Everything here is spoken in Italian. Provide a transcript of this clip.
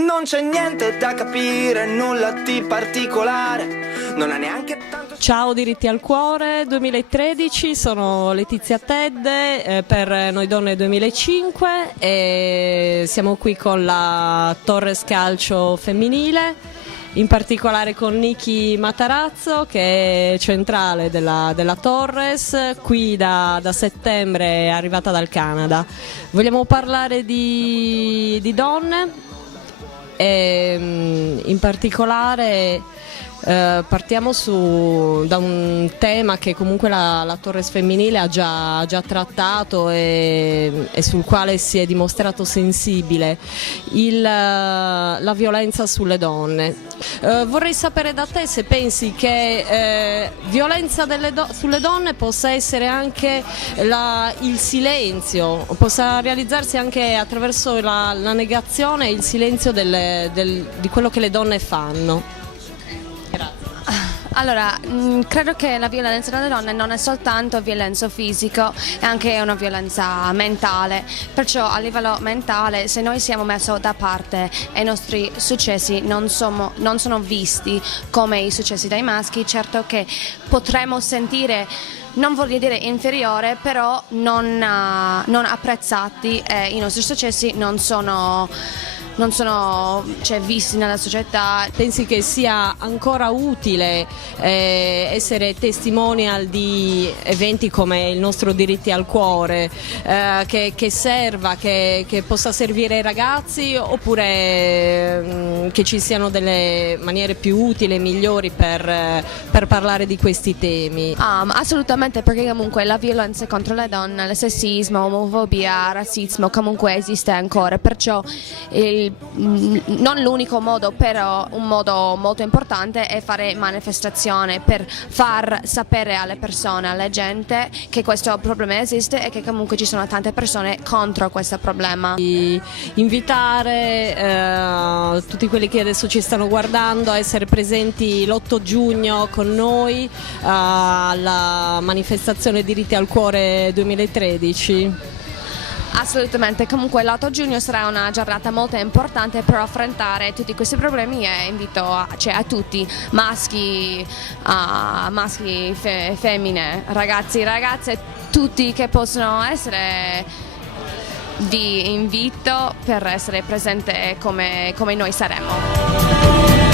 Non c'è niente da capire, nulla di particolare, non ha neanche tanto... Ciao Diritti al Cuore 2013, sono Letizia Tedde per Noi Donne 2005 e siamo qui con la Torres Calcio femminile, in particolare con Niki Matarazzo che è centrale della Torres, qui da settembre è arrivata dal Canada. Vogliamo parlare di donne e in particolare partiamo da un tema che comunque la Torres femminile ha già trattato e sul quale si è dimostrato sensibile, la violenza sulle donne. Vorrei sapere da te se pensi che violenza sulle donne possa essere anche il silenzio, possa realizzarsi anche attraverso la negazione e il silenzio di quello che le donne fanno. Allora, credo che la violenza delle donne non è soltanto violenza fisica, è anche una violenza mentale, perciò a livello mentale se noi siamo messi da parte e i nostri successi non sono visti come i successi dei maschi, certo che potremo sentire, non voglio dire inferiore, però non apprezzati e i nostri successi non sono visti nella società. Pensi che sia ancora utile essere testimonial di eventi come il nostro Diritti al Cuore, che serva, che possa servire ai ragazzi, oppure che ci siano delle maniere più utili e migliori per parlare di questi temi? Assolutamente, perché comunque la violenza contro le donne, il sessismo, omofobia, razzismo comunque esiste ancora, perciò non l'unico modo, però un modo molto importante è fare manifestazione per far sapere alle persone, alla gente che questo problema esiste e che comunque ci sono tante persone contro questo problema. Invitare tutti quelli che adesso ci stanno guardando a essere presenti l'8 giugno con noi alla manifestazione Diritti al Cuore 2013. Assolutamente, comunque l'8 giugno sarà una giornata molto importante per affrontare tutti questi problemi e invito a tutti, maschi, femmine, ragazzi, ragazze, tutti che possono essere, vi invito per essere presente come noi saremo.